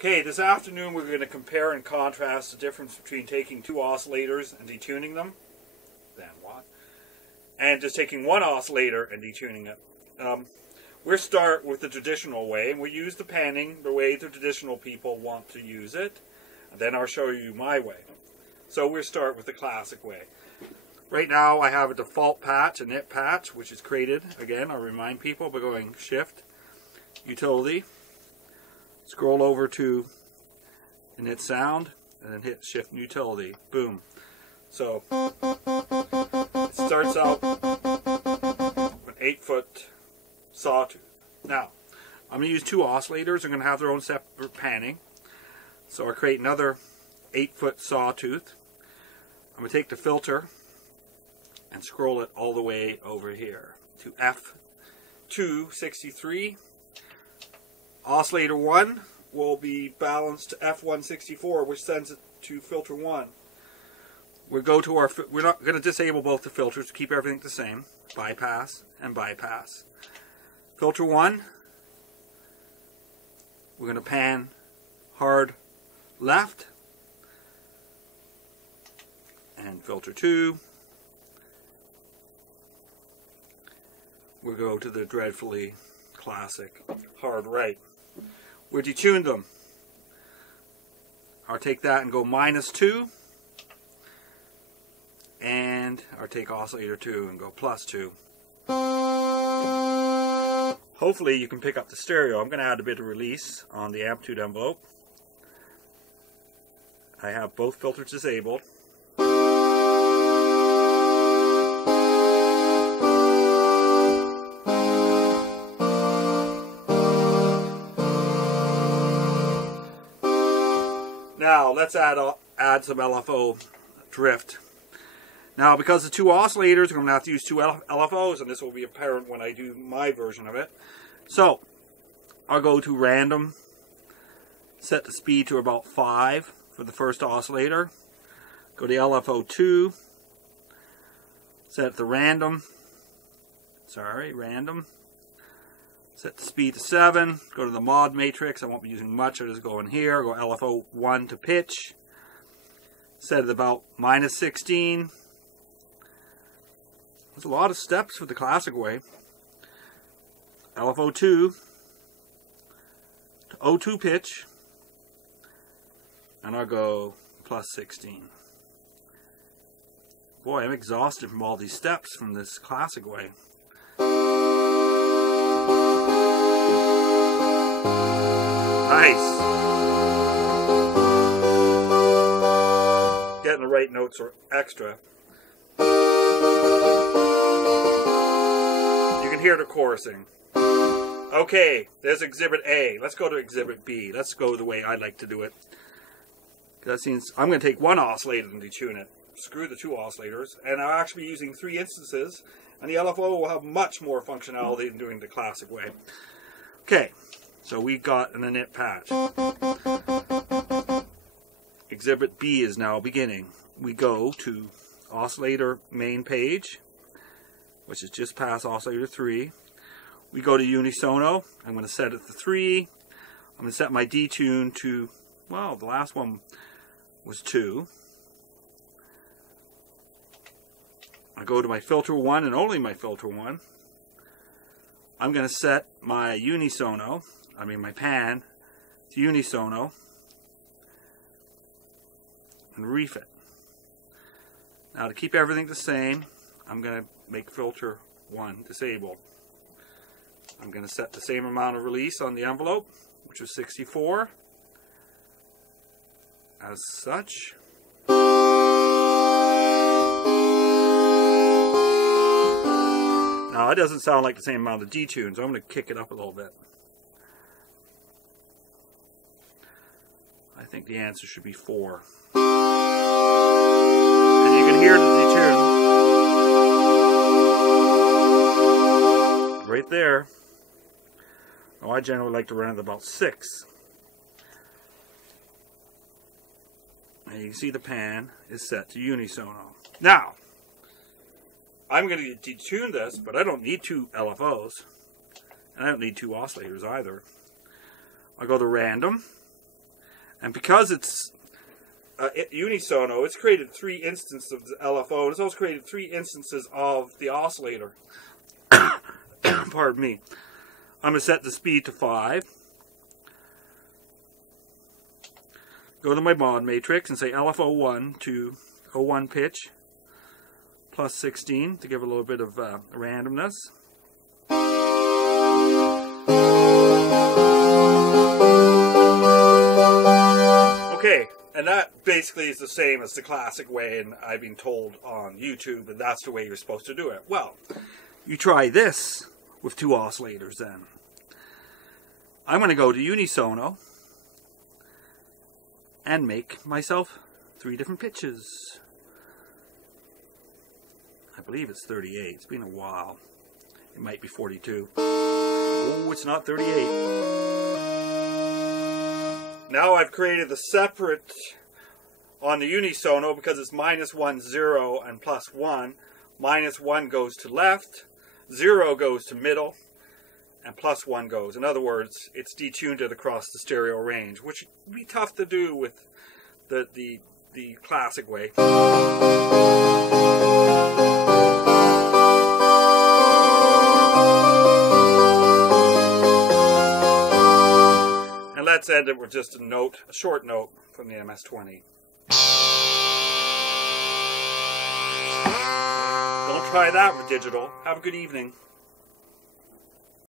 Okay, this afternoon we're going to compare and contrast the difference between taking two oscillators and detuning them. Then what? And just taking one oscillator and detuning it. We'll start with the traditional way, and we use the panning the way the traditional people want to use it. And then I'll show you my way. So we'll start with the classic way. Right now I have a default patch, a knit patch, which is created, again, I'll remind people by going Shift, Utility, scroll over to knit sound, and then hit Shift and Utility. Boom. So it starts out with an 8-foot sawtooth. Now, I'm going to use two oscillators. They're going to have their own separate panning. So I'll create another 8-foot sawtooth. I'm going to take the filter and scroll it all the way over here to F263. Oscillator 1 will be balanced to F164, which sends it to filter 1. We're not going to disable both the filters to keep everything the same. Bypass and bypass. Filter 1, we're going to pan hard left. And filter 2, we'll go to the dreadfully classic hard right. We'll detune them. I'll take that and go -2. And I'll take oscillator 2 and go +2. Hopefully you can pick up the stereo. I'm going to add a bit of release on the amplitude envelope. I have both filters disabled. Now let's add some LFO Drift. Now because the two oscillators, I'm going to have to use two LFOs, and this will be apparent when I do my version of it. So I'll go to random, set the speed to about 5 for the first oscillator. Go to LFO 2, set the random, set the speed to 7, go to the mod matrix. I won't be using much, I'll just go in here, go LFO 1 to pitch, set it about -16. There's a lot of steps for the classic way. LFO 2 to O2 pitch, and I'll go +16. Boy, I'm exhausted from all these steps from this classic way. Nice. Getting the right notes are extra. You can hear the chorusing. Okay, there's Exhibit A. Let's go to Exhibit B. Let's go the way I like to do it. That seems, I'm going to take one oscillator and detune it. Screw the two oscillators. And I'll actually be using 3 instances. And the LFO will have much more functionality than doing the classic way. Okay, so we got an knit patch. Exhibit B is now beginning. We go to oscillator main page, which is just past oscillator 3. We go to unisono. I'm going to set it to 3. I'm going to set my detune to, well, the last one was 2. I go to my filter 1 and only my filter 1. I'm going to set my my pan to unisono and refit. Now to keep everything the same, I'm going to make filter 1 disabled. I'm going to set the same amount of release on the envelope, which was 64, as such. Now it doesn't sound like the same amount of detune, so I'm going to kick it up a little bit. I think the answer should be 4. And you can hear the detune right there. Oh, I generally like to run at about 6. And you can see the pan is set to unisono. Now, I'm going to detune this, but I don't need 2 LFOs. And I don't need 2 oscillators either. I'll go to random, And because it's unisono, it's created 3 instances of the LFO, and it's also created 3 instances of the oscillator. Pardon me. I'm going to set the speed to 5. Go to my mod matrix and say LFO 1 to 01 pitch plus 16 to give a little bit of randomness. Okay, and that basically is the same as the classic way, and I've been told on YouTube, and that's the way you're supposed to do it. Well, you try this with 2 oscillators then. I'm going to go to unisono and make myself 3 different pitches. I believe it's 38. It's been a while. It might be 42. Oh, it's not 38. Now I've created the separate on the unisono because it's -1, 0, and +1. -1 goes to left, 0 goes to middle, and +1 goes. In other words, it's detuned it across the stereo range, which would be tough to do with the classic way. And let's end it with just a short note from the MS-20. Don't try that with digital. Have a good evening.